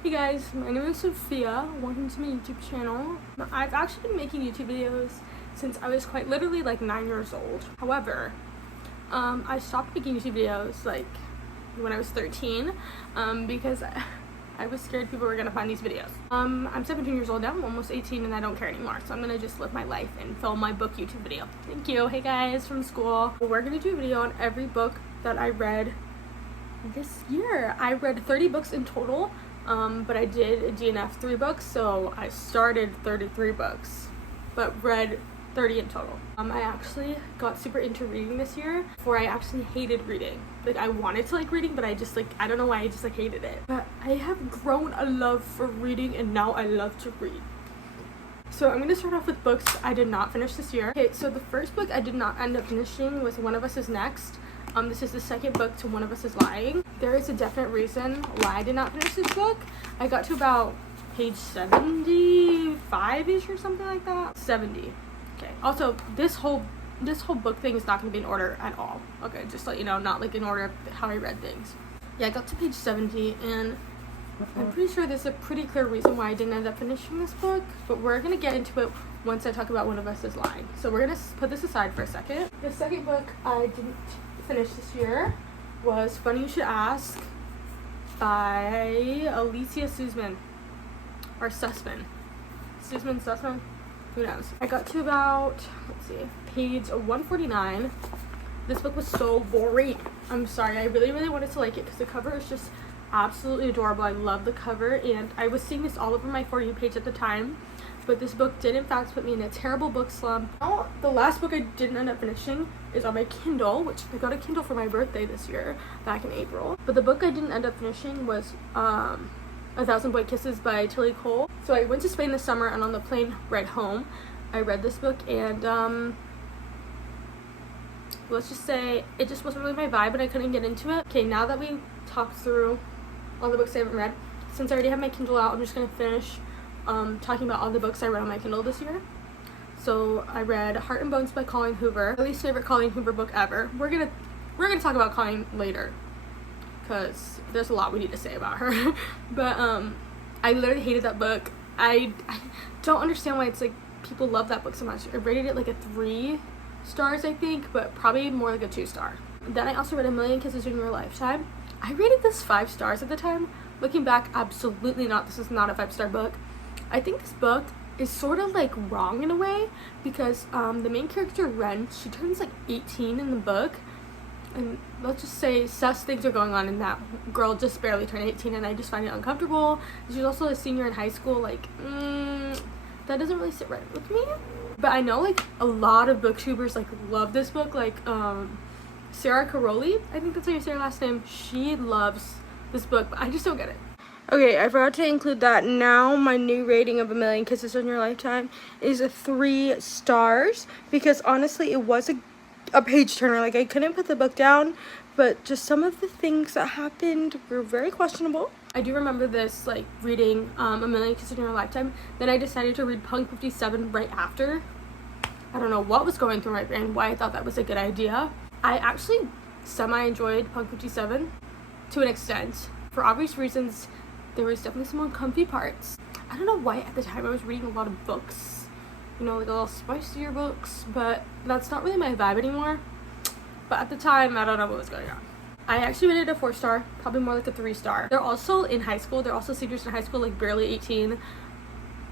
Hey guys, my name is Sophia. Welcome to my YouTube channel. I've actually been making YouTube videos since I was quite literally like 9 years old. However, I stopped making YouTube videos like when I was 13 because I was scared people were gonna find these videos. I'm 17 years old now, I'm almost 18 and I don't care anymore. So I'm gonna just live my life and film my book YouTube video. Thank you. Hey guys from school. We're gonna do a video on every book that I read this year. I read 30 books in total. But I did DNF 3 books, so I started 33 books, but read 30 in total. I actually got super into reading this year, before I actually hated reading. Like, I wanted to like reading, but I just like, I don't know why, I just like hated it. But I have grown a love for reading, and now I love to read. So I'm going to start off with books I did not finish this year. Okay, so the first book I did not end up finishing was One of Us Is Next. This is the second book to One of Us Is Lying. There is a definite reason why I did not finish this book. I got to about page 75-ish or something like that. 70. Okay. Also, this whole book thing is not going to be in order at all. Okay, just to let you know, not like in order of how I read things. Yeah, I got to page 70 and I'm pretty sure there's a pretty clear reason why I didn't end up finishing this book, but we're going to get into it once I talk about One of Us Is Lying. So we're going to put this aside for a second. The second book I didn't finish this year was Funny You Should Ask by Alicia Sussman. Or Sussman. Sussman? Who knows? I got to about, let's see, page 149. This book was so boring. I'm sorry, I really wanted to like it because the cover is just absolutely adorable. I love the cover, and I was seeing this all over my For You page at the time. But this book did in fact put me in a terrible book slump. Now, the last book I didn't end up finishing is on my Kindle, which I got a Kindle for my birthday this year, back in April. But the book I didn't end up finishing was A Thousand White Kisses by Tilly Cole. So I went to Spain this summer, and on the plane ride home, I read this book, and let's just say it just wasn't really my vibe, and I couldn't get into it. Okay, now that we talked through all the books I haven't read, since I already have my Kindle out, I'm just gonna finish talking about all the books I read on my Kindle this year. So I read Heart and Bones by Colleen Hoover, my least favorite Colleen Hoover book ever. We're gonna talk about Colleen later because there's a lot we need to say about her. But I literally hated that book. I don't understand why it's like people love that book so much. I rated it like a 3 stars, I think, but probably more like a 2 star. Then I also read A Million Kisses in Your Lifetime. I rated this 5 stars at the time. Looking back, absolutely not. This is not a 5-star book. I think this book is sort of like wrong in a way because the main character, Ren, she turns like 18 in the book, and let's just say sus things are going on, and that girl just barely turned 18, and I just find it uncomfortable. She's also a senior in high school. Like, that doesn't really sit right with me. But I know like a lot of booktubers like love this book. Like Sarah Caroli, I think that's how you say her last name. She loves this book, but I just don't get it. Okay, I forgot to include that. Now my new rating of A Million Kisses in Your Lifetime is a 3 stars because honestly it was a page turner. Like, I couldn't put the book down, but just some of the things that happened were very questionable. I do remember this, like, reading A Million Kisses in Your Lifetime. Then I decided to read Punk 57 right after. I don't know what was going through my brain, why I thought that was a good idea. I actually semi-enjoyed Punk 57 to an extent. For obvious reasons, there was definitely some uncomfy parts. I don't know why at the time I was reading a lot of books, you know, like a little spicier books, but that's not really my vibe anymore. But at the time, I don't know what was going on. I actually rated it a 4 star, probably more like a 3 star. They're also in high school. They're also seniors in high school, like barely 18.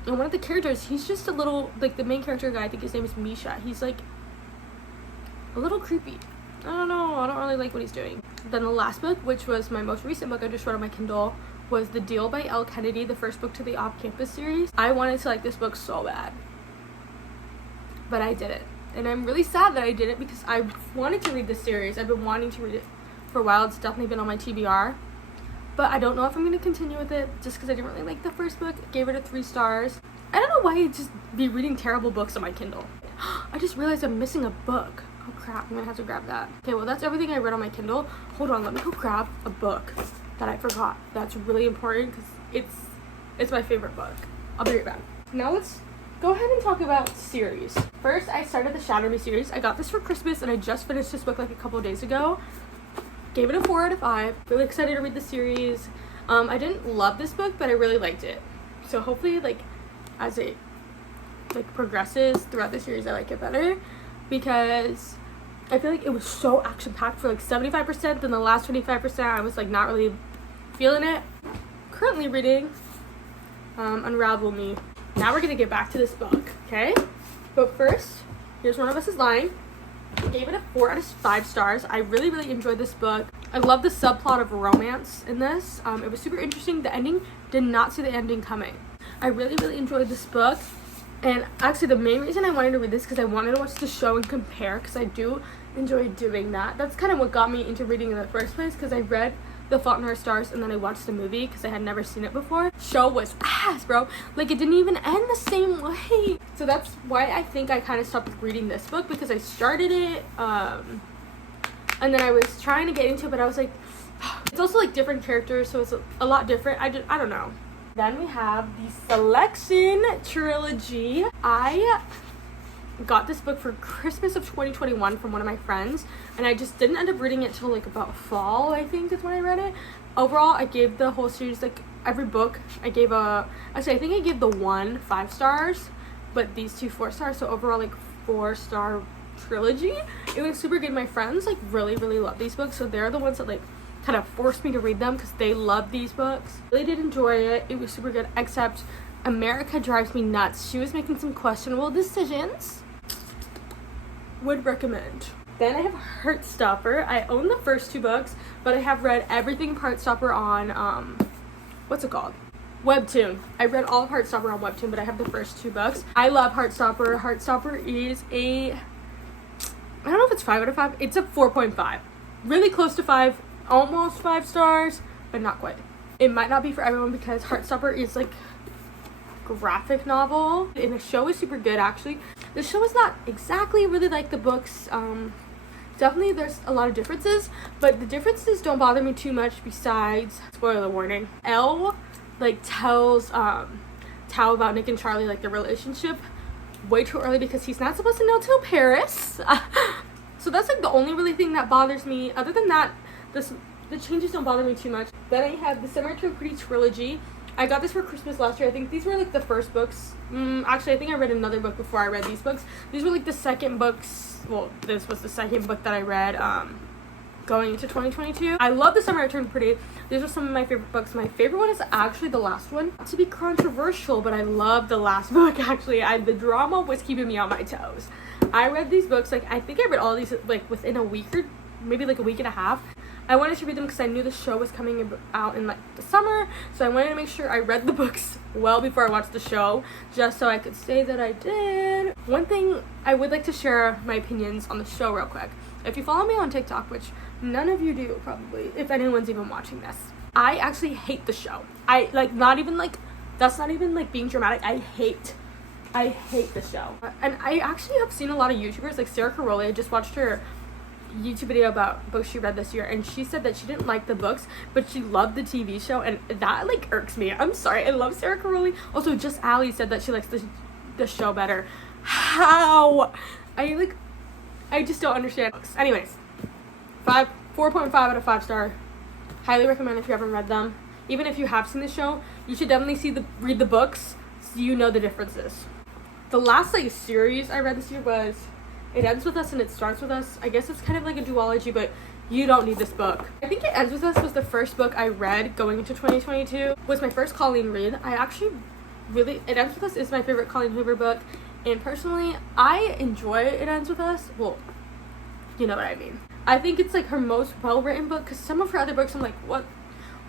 And one of the characters, he's just a little, like the main character guy, I think his name is Misha. He's like a little creepy. I don't know, I don't really like what he's doing. Then the last book, which was my most recent book I just read on my Kindle, was The Deal by Elle Kennedy, the first book to the Off-Campus series. I wanted to like this book so bad, but I didn't. And I'm really sad that I didn't because I wanted to read this series. I've been wanting to read it for a while. It's definitely been on my TBR. But I don't know if I'm going to continue with it just because I didn't really like the first book. I gave it a 3 stars. I don't know why I just be reading terrible books on my Kindle. I just realized I'm missing a book. Oh crap, I'm going to have to grab that. Okay, well that's everything I read on my Kindle. Hold on, let me go grab a book that I forgot. That's really important because it's my favorite book. I'll be right back. Now let's go ahead and talk about series. First, I started the Shadow Me series. I got this for Christmas and I just finished this book like a couple days ago. Gave it a 4 out of 5. Really excited to read the series. I didn't love this book, but I really liked it. So hopefully, like, as it like progresses throughout the series, I like it better, because I feel like it was so action packed for like 75%. Then the last 25%, I was like not really feeling it. Currently reading Unravel Me. Now we're gonna get back to this book, okay? But first, here's One of Us is Lying. I gave it a 4 out of 5 stars. I really, really enjoyed this book. I love the subplot of romance in this. It was super interesting. The ending, did not see the ending coming. I really, really enjoyed this book. And actually, the main reason I wanted to read this is because I wanted to watch the show and compare, because I do enjoy doing that. That's kind of what got me into reading in the first place, because I read The Fault in Our Stars and then I watched the movie because I had never seen it before. Show was ass, bro. Like, it didn't even end the same way. So that's why I think I kind of stopped reading this book, because I started it and then I was trying to get into it, but I was like, it's also like different characters, so it's a lot different. I don't know. Then we have the Selection trilogy. I got this book for Christmas of 2021 from one of my friends, and I just didn't end up reading it till like about fall, I think is when I read it. Overall, I gave the whole series, like every book, I gave I think I gave the one 5 stars, but these 2 4 stars, so overall like 4-star trilogy. It was super good. My friends like really, really love these books, so they're the ones that like kind of forced me to read them because they love these books. Really did enjoy it. It was super good, except America drives me nuts. She was making some questionable decisions. Would recommend. Then I have Heartstopper. I own the first 2 books, but I have read everything Heartstopper on what's it called? Webtoon. I read all of Heartstopper on Webtoon, but I have the first 2 books. I love Heartstopper. Heartstopper is I don't know if it's 5 out of 5. It's a 4.5. Really close to 5. Almost 5 stars, but not quite. It might not be for everyone because Heartstopper is like graphic novel, and the show is super good. Actually, the show is not exactly really like the books. Definitely there's a lot of differences, but the differences don't bother me too much. Besides, spoiler warning, Elle like tells Tao about Nick and Charlie, like their relationship, way too early because he's not supposed to know till Paris. So that's like the only really thing that bothers me. Other than that, the changes don't bother me too much. Then I have the Summer Turned Pretty trilogy. I got this for Christmas last year. I think these were like the first books. Actually, I think I read another book before I read these books. These were like the second books. Well, this was the second book that I read going into 2022. I love the Summer Turned Pretty. These are some of my favorite books. My favorite one is actually the last one. Not to be controversial, but I love the last book. Actually, the drama was keeping me on my toes. I read these books, like I think I read all these like within a week or maybe like a week and a half. I wanted to read them because I knew the show was coming out in like the summer, so I wanted to make sure I read the books well before I watched the show, just so I could say that I did. One thing, I would like to share my opinions on the show real quick. If you follow me on TikTok, which none of you do probably, if anyone's even watching this, I actually hate the show. I like, not even like, that's not even like being dramatic. I hate the show. And I actually have seen a lot of YouTubers, like Sarah Caroli. I just watched her YouTube video about books she read this year, and she said that she didn't like the books, but she loved the TV show, and that like irks me. I'm sorry, I love Sarah Caroli. Also, Just Allie said that she likes the show better. How? I just don't understand. Anyways, 4.5 out of 5 star. Highly recommend if you haven't read them. Even if you have seen the show, you should definitely read the books so you know the differences. The last like series I read this year was It Ends With Us and It Starts With Us. I guess it's kind of like a duology, but you don't need this book. I think It Ends With Us was the first book I read going into 2022. It was my first Colleen read. I actually really, It Ends With Us is my favorite Colleen Hoover book, and personally, I enjoy It Ends With Us. Well, you know what I mean. I think it's like her most well-written book, because some of her other books I'm like, what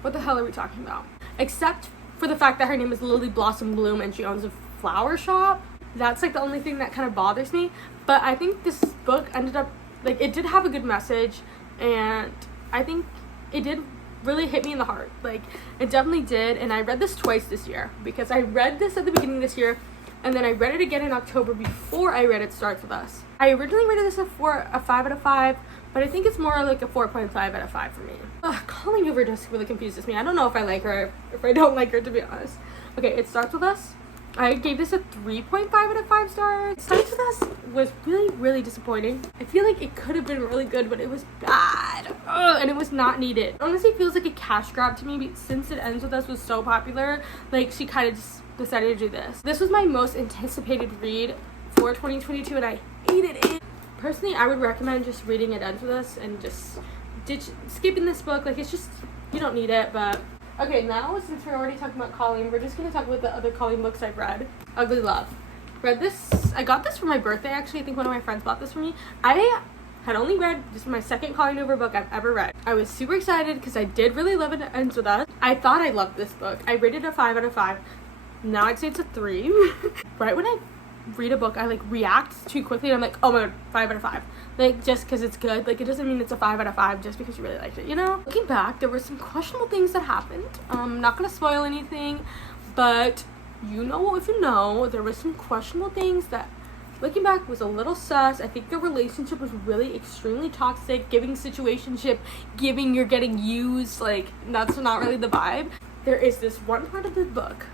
the hell are we talking about? Except for the fact that her name is Lily Blossom Bloom and she owns a flower shop. That's like the only thing that kind of bothers me. But I think this book ended up, like, it did have a good message, and I think it did really hit me in the heart. Like, it definitely did. And I read this twice this year, because I read this at the beginning of this year, and then I read it again in October before I read It Starts With Us. I originally rated this a 5 out of 5, but I think it's more like a 4.5 out of 5 for me. Colleen Hoover just really confuses me. I don't know if I like her, if I don't like her, to be honest. Okay, It Starts With Us. I gave this a 3.5 out of 5 stars. It Starts With Us was really, really disappointing. I feel like it could have been really good, but it was bad. bad. Ugh, and it was not needed. It honestly feels like a cash grab to me since It Ends With Us was so popular. Like, she kind of just decided to do this. This was my most anticipated read for 2022 and I hated it. Personally, I would recommend just reading It Ends With Us and just skipping this book. Like, it's just, you don't need it. But okay, now since we're already talking about Colleen, we're just going to talk about the other Colleen books I've read. Ugly Love. Read this, I got this for my birthday actually. I think one of my friends bought this for me. I had only read, this is my second Colleen Hoover book I've ever read. I was super excited because I did really love It Ends With Us. I thought I loved this book. I rated it a 5 out of 5. Now I'd say it's a 3. Right when I read a book, I like react too quickly and I'm like, oh my god, 5 out of 5. Like, just because it's good, like, it doesn't mean it's a 5 out of 5 just because you really liked it, you know? Looking back, there were some questionable things that happened. Not gonna spoil anything, but you know if you know, there was some questionable things that, looking back, was a little sus. I think the relationship was really extremely toxic, giving situationship, giving you're getting used, like, that's not really the vibe. There is this one part of the book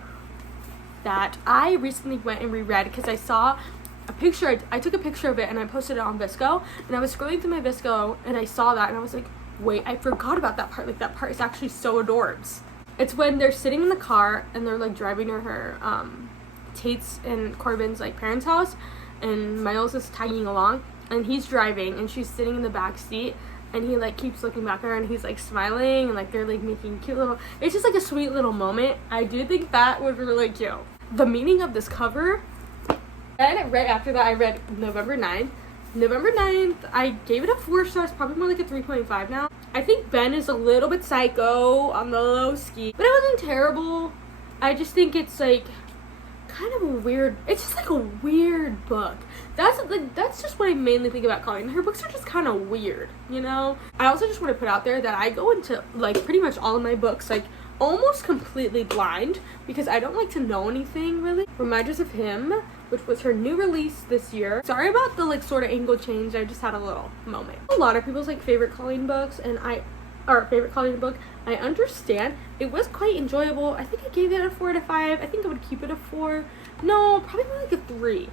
that I recently went and reread because I saw a picture. I took a picture of it and I posted it on VSco, and I was scrolling through my VSco and I saw that and I was like, wait, I forgot about that part. Like, that part is actually so adorbs. It's when they're sitting in the car and they're like driving to her Tate's and Corbin's like parents' house, and Miles is tagging along and he's driving and she's sitting in the back seat, and he like keeps looking back at her and he's like smiling and like they're like making cute little, it's just like a sweet little moment. I do think that was really cute. The meaning of this cover, and right after that I read November 9th. November 9th, I gave it a 4 stars, probably more like a 3.5 now. I think Ben is a little bit psycho on the low ski, but it wasn't terrible. I just think it's like kind of a weird, it's just like a weird book. That's just what I mainly think about Colleen. Her books are just kind of weird, you know? I also just want to put out there that I go into like pretty much all of my books like almost completely blind because I don't like to know anything really. Reminders of Him, which was her new release this year. Sorry about the like sort of angle change. I just had a little moment. A lot of people's like favorite Colleen books, and favorite Colleen book. I understand. It was quite enjoyable. I think I gave it a 4 out of 5. I think I would keep it a 4. No, probably more like a 3.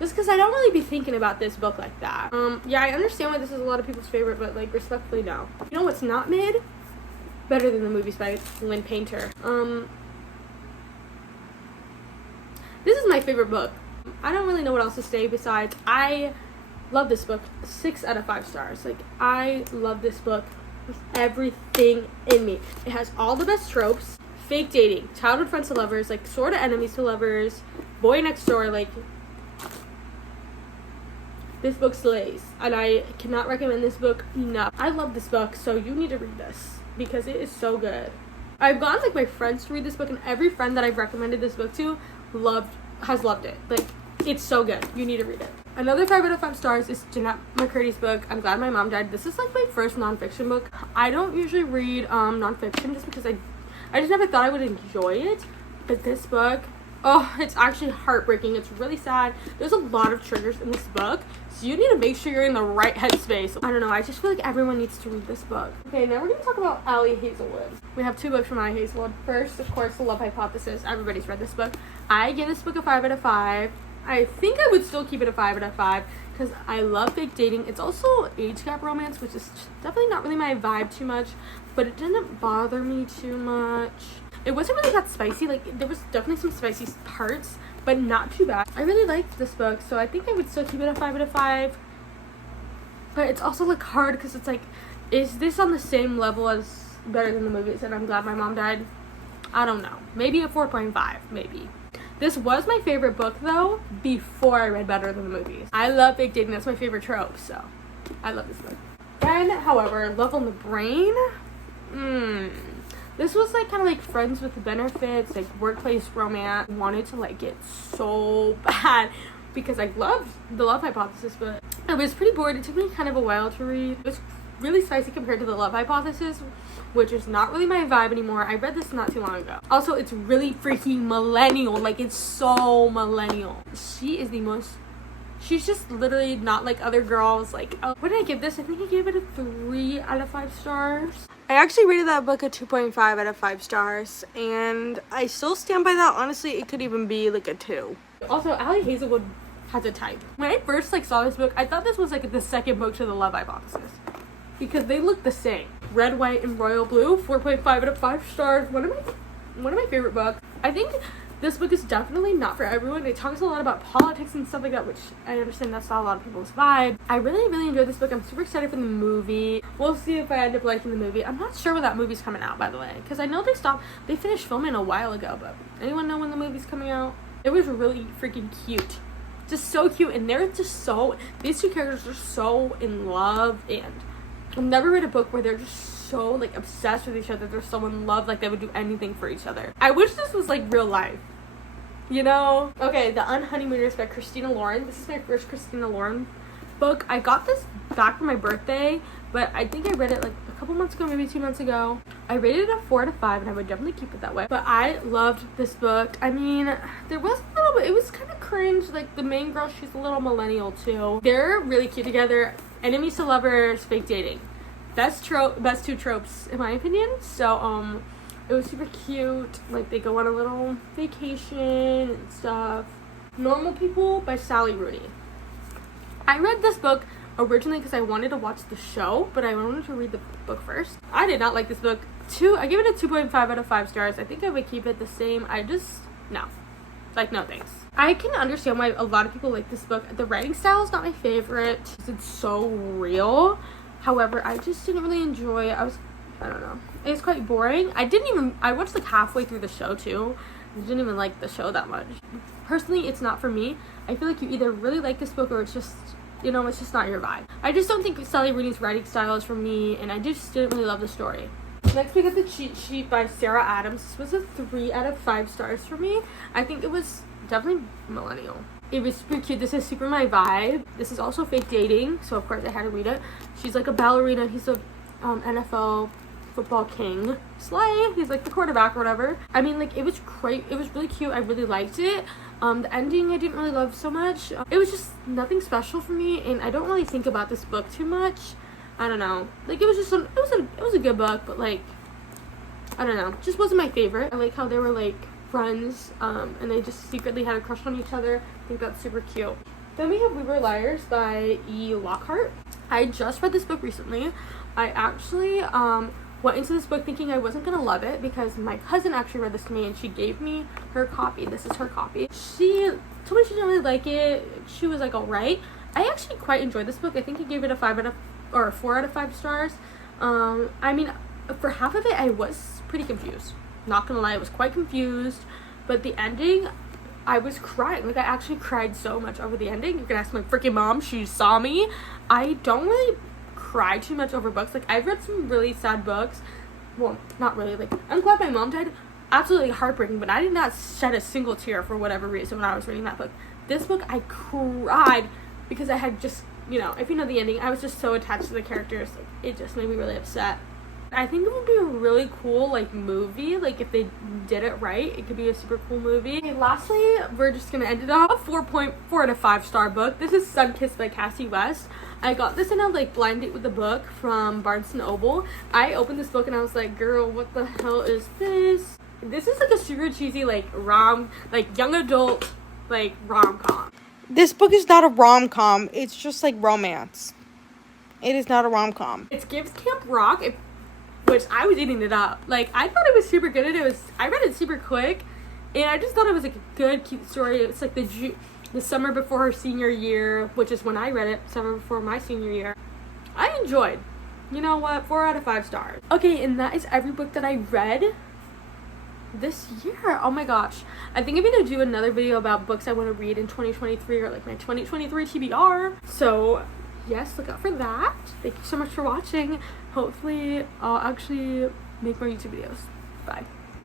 Just because I don't really be thinking about this book like that. Yeah, I understand why this is a lot of people's favorite, but like respectfully, no. You know what's not mid? Better Than the Movies by Lynn Painter. This is my favorite book. I don't really know what else to say besides I love this book. 6 out of 5 stars. Like, I love this book with everything in me. It has all the best tropes. Fake dating, childhood friends to lovers, like sort of enemies to lovers, boy next door, like this book slays, and I cannot recommend this book enough. I love this book, so you need to read this because it is so good. I've gotten like my friends to read this book, and every friend that I've recommended this book to has loved it. Like, it's so good. You need to read it. Another 5 out of 5 stars is Jeanette McCurdy's book, I'm Glad My Mom Died. This is like my first nonfiction book. I don't usually read nonfiction just because I just never thought I would enjoy it. But this book, oh, it's actually heartbreaking. It's really sad. There's a lot of triggers in this book, so you need to make sure you're in the right headspace. I don't know, I just feel like everyone needs to read this book. Okay, now we're going to talk about Ali Hazelwood. We have 2 books from Ali Hazelwood. First, of course, The Love Hypothesis. Everybody's read this book. I give this book a 5 out of 5. I think I would still keep it a 5 out of 5 because I love fake dating. It's also age gap romance, which is definitely not really my vibe too much, but it didn't bother me too much. It wasn't really that spicy. Like, there was definitely some spicy parts, but not too bad. I really liked this book, so I think I would still keep it a 5 out of 5. But it's also like hard because it's like, is this on the same level as Better Than the Movies and I'm Glad My Mom Died? I don't know. Maybe a 4.5, maybe. This was my favorite book, though, before I read Better Than the Movies. I love fake dating. That's my favorite trope, so I love this book. Then, however, Love on the Brain. This was like kind of like friends with benefits, like workplace romance. I wanted to like it so bad because I loved The Love Hypothesis, but I was pretty bored. It took me kind of a while to read. It was really spicy compared to The Love Hypothesis, which is not really my vibe anymore. I read this not too long ago. Also, it's really freaking millennial. Like, it's so millennial. She is the most, she's just literally not like other girls. Like, oh, what did I give this? I think I gave it a 3 out of 5 stars. I actually rated that book a 2.5 out of 5 stars, and I still stand by that. Honestly, it could even be like a 2. Also, Ali Hazelwood has a type. When I first like saw this book, I thought this was like the second book to The Love Hypothesis. because they look the same. Red, white, and royal blue, 4.5 out of 5 stars. One of my favorite books. I think this book is definitely not for everyone. It talks a lot about politics and stuff like that, which I understand that's not a lot of people's vibe. I really, really enjoyed this book. I'm super excited for the movie. We'll see if I end up liking the movie. I'm not sure when that movie's coming out, by the way, because I know they finished filming a while ago, but anyone know when the movie's coming out? It was really freaking cute. Just so cute, and these two characters are so in love, and I've never read a book where they're just so, like, obsessed with each other. They're so in love, like, they would do anything for each other. I wish this was, like, real life. You know? Okay, The Unhoneymooners by Christina Lauren. This is my first Christina Lauren book. I got this back for my birthday, but I think I read it like a couple months ago, maybe 2 months ago. I rated it a 4 out of 5, and I would definitely keep it that way. But I loved this book. I mean, there was a little bit, it was kind of cringe. Like, the main girl, she's a little millennial too. They're really cute together. Enemies to lovers, fake dating. Best two tropes in my opinion. So, it was super cute. Like, they go on a little vacation and stuff. Normal People by Sally Rooney. I read this book originally because I wanted to watch the show, but I wanted to read the book first. I did not like this book. I gave it a 2.5 out of 5 stars. I think I would keep it the same. No. Like, no thanks. I can understand why a lot of people like this book. The writing style is not my favorite. It's so real. However, I just didn't really enjoy it. I don't know. It's quite boring. I watched like halfway through the show too. I didn't even like the show that much. Personally, it's not for me. I feel like you either really like this book or it's just, it's just not your vibe. I just don't think Sally Rooney's writing style is for me, and I just didn't really love the story. Next, we got The Cheat Sheet by Sarah Adams. This was a 3 out of 5 stars for me. I think it was definitely millennial. It was super cute. This is super my vibe. This is also fake dating, so of course I had to read it. She's like a ballerina. He's a NFL football king. Slay. He's like the quarterback or whatever. I mean, like, it was great. It was really cute. I really liked it. The ending I didn't really love so much. It was just nothing special for me, and I don't really think about this book too much. I don't know. Like, it was just it was a good book, but like, I don't know. Just wasn't my favorite. I like how they were like friends, and they just secretly had a crush on each other. I think that's super cute. Then we have We Were Liars by E. Lockhart. I just read this book recently. I actually went into this book thinking I wasn't gonna love it because my cousin actually read this to me and she gave me her copy. This is her copy. She told me she didn't really like it. She was like, alright. I actually quite enjoyed this book. I think I gave it a 4 out of 5 stars. I mean, for half of it I was pretty confused. Not gonna lie, I was quite confused. But the ending, I was crying. Like, I actually cried so much over the ending. You can ask my freaking mom. She saw me. I don't really cry too much over books. Like, I've read some really sad books. Well, not really. Like, I'm glad my mom died. Absolutely heartbreaking, but I did not shed a single tear for whatever reason when I was reading that book. This book, I cried because I had just, if you know the ending, I was just so attached to the characters. It just made me really upset. I think it would be a really cool, like, movie. Like, if they did it right, it could be a super cool movie. Okay, lastly, we're just gonna end it off. A 4.4 out of 5 star book. This is Sunkissed by Cassie West. I got this in a, like, blind date with the book from Barnes & Noble. I opened this book and I was like, girl, what the hell is this? This is, like, a super cheesy, like, young adult, like, rom-com. This book is not a rom-com. It's just, like, romance. It is not a rom-com. It gives Camp Rock, which I was eating it up. Like, I thought it was super good, and I read it super quick, and I just thought it was, like, a good, cute story. It's, like, the summer before her senior year, which is when I read it, summer before my senior year. I enjoyed. You know what? 4 out of 5 stars. Okay, and that is every book that I read this year. Oh my gosh. I think I'm gonna do another video about books I want to read in 2023, or, like, my 2023 TBR. So, yes, look out for that. Thank you so much for watching. Hopefully, I'll actually make more YouTube videos. Bye.